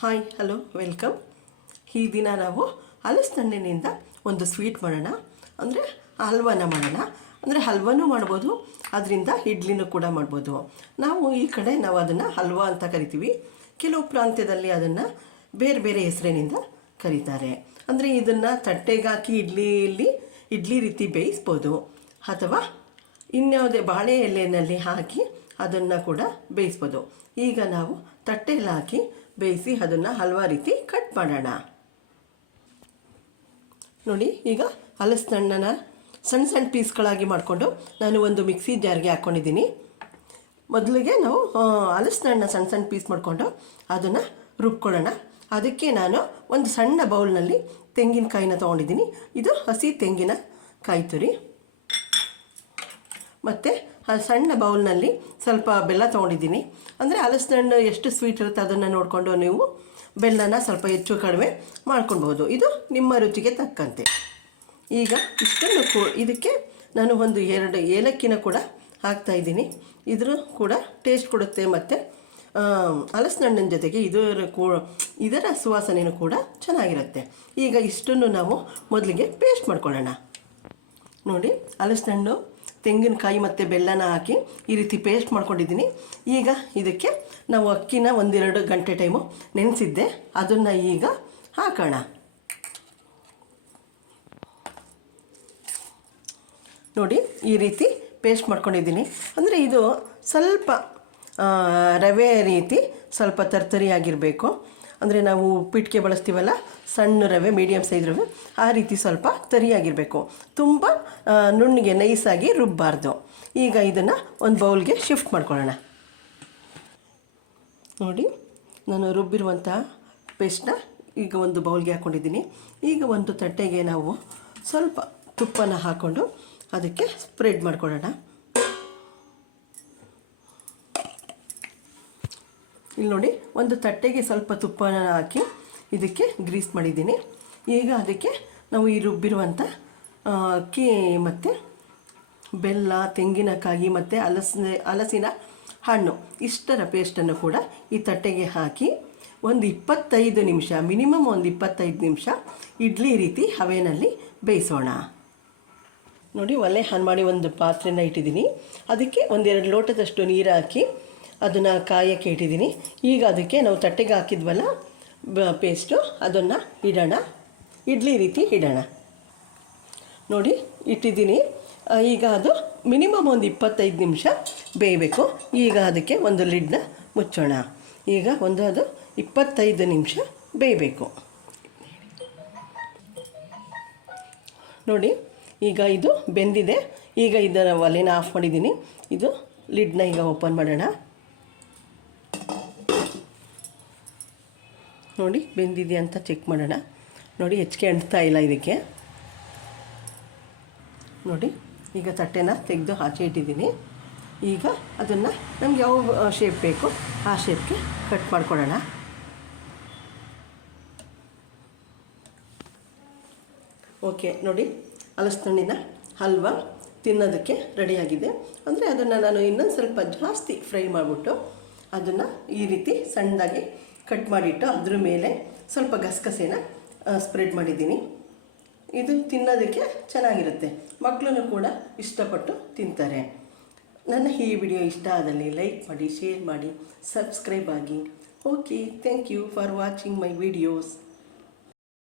Hi hello welcome. ಈ ದಿನ ನಾವು ಹಲಸಿನಹಣ್ಣಿನಿಂದ ಒಂದು ಸ್ವೀಟ್ ಮಾಡೋಣ, ಅಂದರೆ ಹಲ್ವಾನ ಮಾಡೋಣ. ಅಂದರೆ ಹಲ್ವನೂ ಮಾಡ್ಬೋದು, ಅದರಿಂದ ಇಡ್ಲಿನೂ ಕೂಡ ಮಾಡ್ಬೋದು. ಈ ಕಡೆ ನಾವು ಅದನ್ನು ಹಲ್ವಾ ಅಂತ ಕರಿತೀವಿ. ಕೆಲವು ಪ್ರಾಂತ್ಯದಲ್ಲಿ ಅದನ್ನು ಬೇರೆ ಬೇರೆ ಹೆಸರಿನಿಂದ ಕರೀತಾರೆ. ಅಂದರೆ ಇದನ್ನು ತಟ್ಟೆಗೆ ಹಾಕಿ ಇಡ್ಲಿ ರೀತಿ ಬೇಯಿಸ್ಬೋದು, ಅಥವಾ ಇನ್ಯಾವುದೇ ಬಾಳೆ ಎಲೆಯಲ್ಲಿ ಹಾಕಿ ಅದನ್ನು ಕೂಡ ಬೇಯಿಸ್ಬೋದು. ಈಗ ನಾವು ತಟ್ಟೆಯಲ್ಲಿ ಹಾಕಿ ಬೇಯಿಸಿ ಅದನ್ನು ಹಲ್ವಾ ರೀತಿ ಕಟ್ ಮಾಡೋಣ. ನೋಡಿ, ಈಗ ಹಲಸಿನಹಣ್ಣನ್ನು ಸಣ್ಣ ಸಣ್ಣ ಪೀಸ್ಗಳಾಗಿ ಮಾಡಿಕೊಂಡು ನಾನು ಒಂದು ಮಿಕ್ಸಿ ಜಾರ್ಗೆ ಹಾಕ್ಕೊಂಡಿದ್ದೀನಿ. ಮೊದಲಿಗೆ ನಾವು ಹಲಸಿನಹಣ್ಣು ಸಣ್ಣ ಸಣ್ಣ ಪೀಸ್ ಮಾಡಿಕೊಂಡು ಅದನ್ನು ರುಬ್ಕೊಳ್ಳೋಣ. ಅದಕ್ಕೆ ನಾನು ಒಂದು ಸಣ್ಣ ಬೌಲ್ನಲ್ಲಿ ತೆಂಗಿನಕಾಯಿನ ತೊಗೊಂಡಿದ್ದೀನಿ. ಇದು ಹಸಿ ತೆಂಗಿನಕಾಯಿ ತುರಿ. ಮತ್ತು ಸಣ್ಣ ಬೌಲ್ನಲ್ಲಿ ಸ್ವಲ್ಪ ಬೆಲ್ಲ ತೊಗೊಂಡಿದ್ದೀನಿ. ಅಂದರೆ ಹಲಸಿನಹಣ್ಣು ಎಷ್ಟು ಸ್ವೀಟ್ ಇರುತ್ತೆ ಅದನ್ನು ನೋಡಿಕೊಂಡು ನೀವು ಬೆಲ್ಲನ ಸ್ವಲ್ಪ ಹೆಚ್ಚು ಕಡಿಮೆ ಮಾಡ್ಕೊಳ್ಬೋದು. ಇದು ನಿಮ್ಮ ರುಚಿಗೆ ತಕ್ಕಂತೆ. ಈಗ ಇಷ್ಟನ್ನು ಇದಕ್ಕೆ ನಾನು ಒಂದು 2 ಏಲಕ್ಕಿನ ಕೂಡ ಹಾಕ್ತಾಯಿದ್ದೀನಿ. ಇದ್ರ ಕೂಡ ಟೇಸ್ಟ್ ಕೊಡುತ್ತೆ, ಮತ್ತು ಹಲಸಿನಹಣ್ಣಿನ ಜೊತೆಗೆ ಇದರ ಸುವಾಸನೆಯೂ ಕೂಡ ಚೆನ್ನಾಗಿರುತ್ತೆ. ಈಗ ಇಷ್ಟನ್ನು ನಾವು ಮೊದಲಿಗೆ ಪೇಸ್ಟ್ ಮಾಡ್ಕೊಳ್ಳೋಣ. ನೋಡಿ, ಹಲಸಿನಹಣ್ಣು, ತೆಂಗಿನಕಾಯಿ ಮತ್ತು ಬೆಲ್ಲನ ಹಾಕಿ ಈ ರೀತಿ ಪೇಸ್ಟ್ ಮಾಡ್ಕೊಂಡಿದ್ದೀನಿ. ಈಗ ಇದಕ್ಕೆ ನಾವು ಅಕ್ಕಿನ 1-2 ಗಂಟೆ ಟೈಮು ನೆನೆಸಿದ್ದೆ, ಅದನ್ನು ಈಗ ಹಾಕೋಣ. ನೋಡಿ, ಈ ರೀತಿ ಪೇಸ್ಟ್ ಮಾಡ್ಕೊಂಡಿದ್ದೀನಿ. ಅಂದರೆ ಇದು ಸ್ವಲ್ಪ ರವೆ ರೀತಿ ಸ್ವಲ್ಪ ತರ್ತರಿಯಾಗಿರಬೇಕು. ಅಂದರೆ ನಾವು ಉಪ್ಪಿಟ್ಟಿಗೆ ಬಳಸ್ತೀವಲ್ಲ, ಸಣ್ಣ ರವೆ, ಮೀಡಿಯಮ್ ಸೈಜ್ ರವೆ, ಆ ರೀತಿ ಸ್ವಲ್ಪ ತರಿಯಾಗಿರಬೇಕು. ತುಂಬ ನುಣ್ಣಗೆ ನೈಸಾಗಿ ರುಬ್ಬಾರ್ದು. ಈಗ ಇದನ್ನು ಒಂದು ಬೌಲ್ಗೆ ಶಿಫ್ಟ್ ಮಾಡ್ಕೊಳ್ಳೋಣ. ನೋಡಿ, ನಾನು ರುಬ್ಬಿರುವಂಥ ಪೇಸ್ಟ್ನ ಈಗ ಒಂದು ಬೌಲ್ಗೆ ಹಾಕ್ಕೊಂಡಿದ್ದೀನಿ. ಈಗ ಒಂದು ತಟ್ಟೆಗೆ ನಾವು ಸ್ವಲ್ಪ ತುಪ್ಪನ ಹಾಕ್ಕೊಂಡು ಅದಕ್ಕೆ ಸ್ಪ್ರೆಡ್ ಮಾಡ್ಕೊಳ್ಳೋಣ. ಇಲ್ಲಿ ನೋಡಿ, ಒಂದು ತಟ್ಟೆಗೆ ಸ್ವಲ್ಪ ತುಪ್ಪನ ಹಾಕಿ ಇದಕ್ಕೆ ಗ್ರೀಸ್ ಮಾಡಿದ್ದೀನಿ. ಈಗ ಅದಕ್ಕೆ ನಾವು ಈ ರುಬ್ಬಿರುವಂಥ ಅಕ್ಕಿ ಮತ್ತು ಬೆಲ್ಲ, ತೆಂಗಿನಕಾಯಿ ಮತ್ತು ಹಲಸಿನ ಹಣ್ಣು ಇಷ್ಟರ ಪೇಸ್ಟನ್ನು ಕೂಡ ಈ ತಟ್ಟೆಗೆ ಹಾಕಿ ಒಂದು 25 ನಿಮಿಷ, ಮಿನಿಮಮ್ ಒಂದು 25 ನಿಮಿಷ ಇಡ್ಲಿ ರೀತಿ ಹವೆನಲ್ಲಿ ಬೇಯಿಸೋಣ. ನೋಡಿ, ಒಲೆ ಆನ್ ಮಾಡಿ ಒಂದು ಪಾತ್ರೆನ ಇಟ್ಟಿದ್ದೀನಿ. ಅದಕ್ಕೆ 1-2 ಲೋಟದಷ್ಟು ನೀರು ಹಾಕಿ ಅದನ್ನು ಕಾಯಕ್ಕೆ ಇಟ್ಟಿದ್ದೀನಿ. ಈಗ ಅದಕ್ಕೆ ನಾವು ತಟ್ಟೆಗೆ ಹಾಕಿದ್ವಲ್ಲ ಪೇಸ್ಟು, ಅದನ್ನು ಇಡೋಣ, ಇಡ್ಲಿ ರೀತಿ ಇಡೋಣ. ನೋಡಿ, ಇಟ್ಟಿದ್ದೀನಿ. ಈಗ ಅದು ಮಿನಿಮಮ್ ಒಂದು 25 ನಿಮಿಷ ಬೇಯಬೇಕು. ಈಗ ಅದಕ್ಕೆ ಒಂದು ಲಿಡ್ನ ಮುಚ್ಚೋಣ. ಈಗ ಅದು 25 ನಿಮಿಷ ಬೇಯಬೇಕು. ನೋಡಿ, ಈಗ ಇದು ಬೆಂದಿದೆ. ಈಗ ಇದರ ಒಲೆನ ಆಫ್ ಮಾಡಿದ್ದೀನಿ. ಇದು ಲಿಡ್ನ ಈಗ ಓಪನ್ ಮಾಡೋಣ. ನೋಡಿ, ಬೆಂದಿದೆ ಅಂತ ಚೆಕ್ ಮಾಡೋಣ. ನೋಡಿ, ಹೆಚ್ಚಿಗೆ ಅಂಟ್ತಾ ಇಲ್ಲ ಇದಕ್ಕೆ. ನೋಡಿ, ಈಗ ತಟ್ಟೆನ ತೆಗೆದು ಆಚೆ ಇಟ್ಟಿದ್ದೀನಿ. ಈಗ ಅದನ್ನು ನಮ್ಗೆ ಯಾವ ಶೇಪ್ ಬೇಕೋ ಆ ಶೇಪ್ಗೆ ಕಟ್ ಮಾಡ್ಕೊಳ್ಳೋಣ. ಓಕೆ, ನೋಡಿ, ಹಲಸಿನಹಣ್ಣಿನ ಹಲ್ವಾ ತಿನ್ನೋದಕ್ಕೆ ರೆಡಿಯಾಗಿದೆ. ಅಂದರೆ ಅದನ್ನು ನಾನು ಇನ್ನೊಂದು ಸ್ವಲ್ಪ ಜಾಸ್ತಿ ಫ್ರೈ ಮಾಡಿಬಿಟ್ಟು ಅದನ್ನು ಈ ರೀತಿ ಸಣ್ಣದಾಗಿ ಕಟ್ ಮಾಡಿಟ್ಟು ಅದ್ರ ಮೇಲೆ ಸ್ವಲ್ಪ ಗಸಗಸೆನ ಸ್ಪ್ರೆಡ್ ಮಾಡಿದ್ದೀನಿ. ಇದು ತಿನ್ನೋದಕ್ಕೆ ಚೆನ್ನಾಗಿರುತ್ತೆ, ಮಕ್ಕಳೂ ಕೂಡ ಇಷ್ಟಪಟ್ಟು ತಿಂತಾರೆ. ನನ್ನ ಈ ವಿಡಿಯೋ ಇಷ್ಟ ಆದಲ್ಲಿ ಲೈಕ್ ಮಾಡಿ, ಶೇರ್ ಮಾಡಿ, ಸಬ್ಸ್ಕ್ರೈಬ್ ಆಗಿ. Okay, thank you for watching my videos.